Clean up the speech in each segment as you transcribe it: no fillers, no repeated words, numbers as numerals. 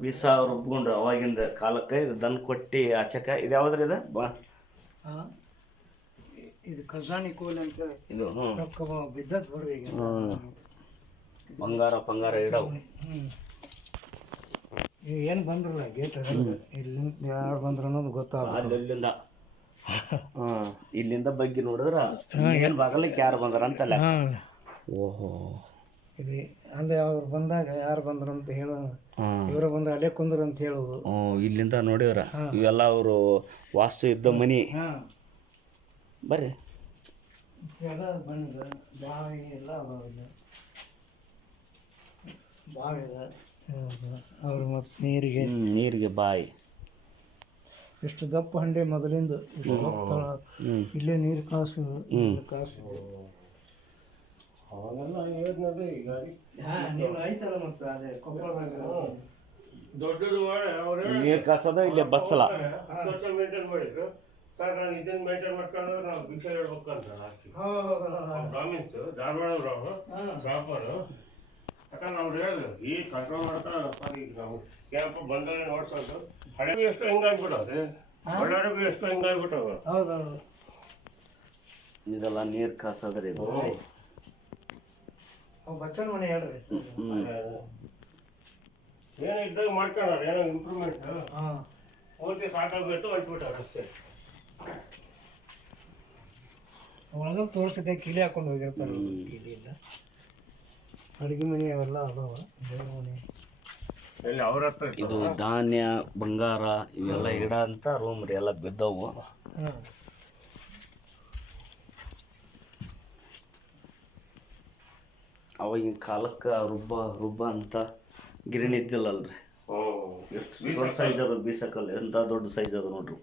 ಬೀಸ ರುಬ್ಕೊಂಡ್ರು ಅವಾಗಿಂದ ಕಾಲಕ್ಕೆ. ಇದು ದನ ಕೊಟ್ಟು ಆಚಕ ಇದು ಯಾವ್ದ್ರಿ ಇದು ಬಾ ಇದು ಖಜಾನಿ ಕೋಲ್ ಅಂತ ಇದು. ಬಿದ್ದದ್ ನೋಡ್ರಿ ಈಗ. ಬಂಗಾರ ಇಡವು. ಈಗ ಏನು ಬಂದ್ರಲ್ಲ ಗೇಟ್ ಇಲ್ಲಿಂದ ಯಾರು ಬಂದ್ರು ಅನ್ನೋದು ಗೊತ್ತಾಗ ಅಲ್ಲಿಂದ ಇಲ್ಲಿಂದ ಬಗ್ಗೆ ನೋಡಿದ್ರ ಏನು ಬಾಗಲಿಕ್ಕೆ ಯಾರು ಬಂದಾರ ಅಂತಲ್ಲ. ಓಹೋ, ಇದು ಅಂದ್ರೆ ಅವ್ರು ಬಂದಾಗ ಯಾರು ಬಂದ್ರು ಅಂತ ಹೇಳೋ, ಇವರು ಬಂದ ಅಲ್ಲೇ ಕುಂದ್ರು ಅಂತ ಹೇಳೋದು. ಇಲ್ಲಿಂದ ನೋಡಿದ್ರ ಇವೆಲ್ಲ ಅವರು ವಾಸ್ತು ಇದ್ದ ಮನಿ. ಬರ್ರಿ ಎಲ್ಲ ಬಂದ ಬಾವಿ ಎಲ್ಲ ಬಾವಿ ಅದ ಅವ್ರು ಮತ್ತು ನೀರಿಗೆ ಬಾಯಿ. ಎಷ್ಟು ದಪ್ಪ ಹಂಡೆ ಮೊದಲಿಂದ ಇಲ್ಲೇ ನೀರು ಕಾಸಿದ್ದು. ಅವಾಗೆಲ್ಲ ಹೇಳಿದ್ನಲ್ರಿ ಈಗ ನೀವು ಐತಲ್ಲ ಮತ್ತು ಅದೇ ಕೊಪ್ಪಳದಾಗ ದೊಡ್ಡದು ನೀರು ಕಾಸೋದು ಇಲ್ಲೇ ಬಚ್ಚಲ. ಮೇಂಟೈನ್ ಮಾಡಿದ್ರು ಸಾಕು. ನಾನು ಇದನ್ನು ಮೇಂಟೈನ್ ಮಾಡ್ಕೊಂಡು ನಾವು ಭಿಕ್ಷೆ ಹೇಳ್ಬೇಕಂತ ಬ್ರಾಹ್ಮಿನ್ಸ್ ಧಾರವಾಡವ್ರು ಅವರು ಪ್ರಾಪರು. ಯಾಕಂದ್ರೆ ಅವ್ರು ಹೇಳಿದ್ರು ಈ ಕಂಟ್ರೋಲ್ ಮಾಡ್ತಾರಪ್ಪ. ಈಗ ನಾವು ಕ್ಯಾಂಪ್ ಬಂದಾಗ ನೋಡ್ಸೋದು ಹಳೆ ಎಷ್ಟು ಹೆಂಗಾಗ್ಬಿಟ್ಟವ್ರಿ, ಬಳ್ಳಾರಿಗೂ ಎಷ್ಟು ಹೆಂಗಾಗ್ಬಿಟ್ಟವ. ಹೌದೌದು, ಇದೆಲ್ಲ ನೀರು ಕಾಸೋದ್ರಿ ಇದು. ಬಚ್ಚನ ಮನೆ ಹೇಳ್ರಿ. ಏನೋ ಇದ್ದಾಗ ಮಾಡ್ಕೊಂಡ್ರೆ ಏನೋ ಇಂಪ್ರೂವ್ಮೆಂಟ್ ಪೂರ್ತಿ ಸಾಕಾಗ್ಬಿಟ್ಟು ಹೊಂಟ್ಬಿಟ್ಟವ್ರು ಅಷ್ಟೇ. ಒಳಗಲ್ಲಿ ತೋರಿಸಿದ್ದೆ ಕೀಲಿ ಹಾಕೊಂಡು ಹೋಗಿರ್ತಾರೆ. ಕೀಲಿ ಇಲ್ಲ, ಅಡುಗೆ ಮನೆ ಅವೆಲ್ಲ ಅದಾವ. ದೇವ್ರ ಮನೆ ಎಲ್ಲಿ ಅವ್ರ ಹತ್ರ ಇದು ಧಾನ್ಯ ಬಂಗಾರ ಇವೆಲ್ಲ ಇಡ ಅಂತ ರೂಮ್ ರೀ, ಎಲ್ಲ ಬಿದ್ದವು. ಅವಾಗಿನ ಕಾಲಕ್ಕೆ ರುಬ್ಬ ಅಂತ ಗಿರಣಿ ಇದ್ದಿಲ್ಲಲ್ರಿ. ಎಷ್ಟು ದೊಡ್ಡ ಸೈಜ್ ಅದ ಬೀಸಕಲ್ಲ, ಎಂಥ ದೊಡ್ಡ ಸೈಜ್ ಅದ ನೋಡ್ರಿ.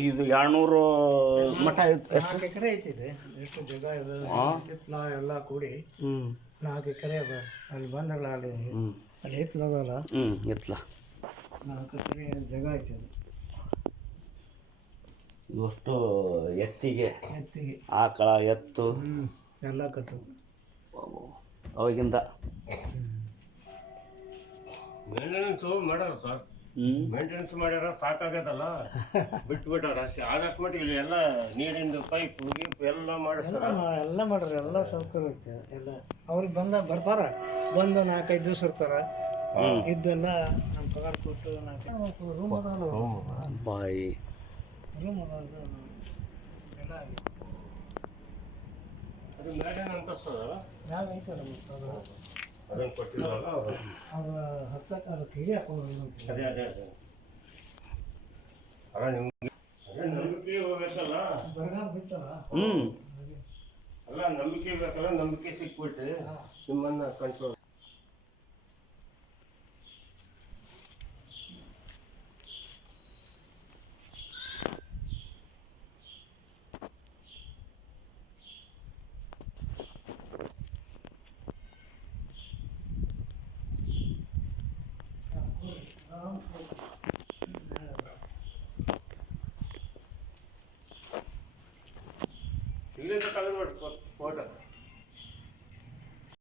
ಇದು 200 ಮಠ. 4 ಎಕರೆ ಐತಿದೆ. ಎಷ್ಟು ಜಾಗ ಇದೆ ಹಿತ್ಲ ಎಲ್ಲ ಕೂಡಿ 4 ಎಕರೆ ಅದ. ಅಲ್ಲಿ ಬಂದ್ರಲ್ಲ ಅಲ್ಲಿ ಹಿತ್ಲದಲ್ಲ, ಎತ್ಲ 4 ಎಕರೆ ಜಾಗ ಐತಿ. ಅದು ಇವಷ್ಟು ಎತ್ತಿಗೆ ಆಕಳ ಎತ್ತು ಎಲ್ಲ ಕಟ್ಟೋದು ಅವಾಗಿಂದ. ಮೇಂಟೆನೆನ್ಸ್ ಮಾಡ್ಯಾರ ಸರ್, ಮೇಂಟೆನೆನ್ಸ್ ಮಾಡ್ಯಾರ ಸಾಕಾಗದಲ್ಲ ಬಿಟ್ಬಿಟ್ಟಾರ ಅಷ್ಟೇ. ಆದಷ್ಟು ಮಟ್ಟಿಗೆ ಇಲ್ಲಿ ಎಲ್ಲ ನೀರಿಂದು ಪೈಪ್ ಗೀಪ್ ಎಲ್ಲ ಮಾಡಿಸ್ತಾರ. ಎಲ್ಲ ಮಾಡ್ರಿ, ಎಲ್ಲ ಸೌಕರ್ಯ ಐತೆ ಎಲ್ಲ. ಅವ್ರಿಗೆ ಬರ್ತಾರ, ಬಂದು 4-5 ದಿವಸ ಇರ್ತಾರ. ಇದ್ದೆಲ್ಲ ನಮ್ಮ ಪಗಾರ ಕೊಟ್ಟು 4 ರೂಮ್ ಅದಾವ, ಬಾಯಿ ರೂಮ್ ಅದಾವ ಎಲ್ಲ. ಅದು ಮೇಂಟೆನೆನ್ಸ್ ಅಂತಸ್ತದ ಯಾವ ಐತಲ್ಲ ಮತ್ತು ಅದನ್ನು ಕೊಟ್ಟಿದ್ರಲ್ಲ ಅವರು. ಅದು ಹತ್ತಕ್ಕೆ ಅದಕ್ಕೆ ಹಿಡಿ ಹಾಕೊಂಡು ಅದೇ ಅಲ್ಲ ನಿಮ್ಗೆ ಅದೇ ನಂಬಿಕೆ ಹೋಗ್ಬೇಕಲ್ಲ. ಬರಗಾಲ ಬಿತ್ತಲ್ಲ, ಅಲ್ಲ ನಂಬಿಕೆ ಬೇಕಲ್ಲ. ನಂಬಿಕೆ ಸಿಕ್ಬಿಟ್ಟು ನಿಮ್ಮನ್ನ ಕಂಟ್ರೋಲ್. ಇಲ್ಲಿಂದ ತೆಗೆದ್ಬಿಟ್ಟು ಫೋಟೋ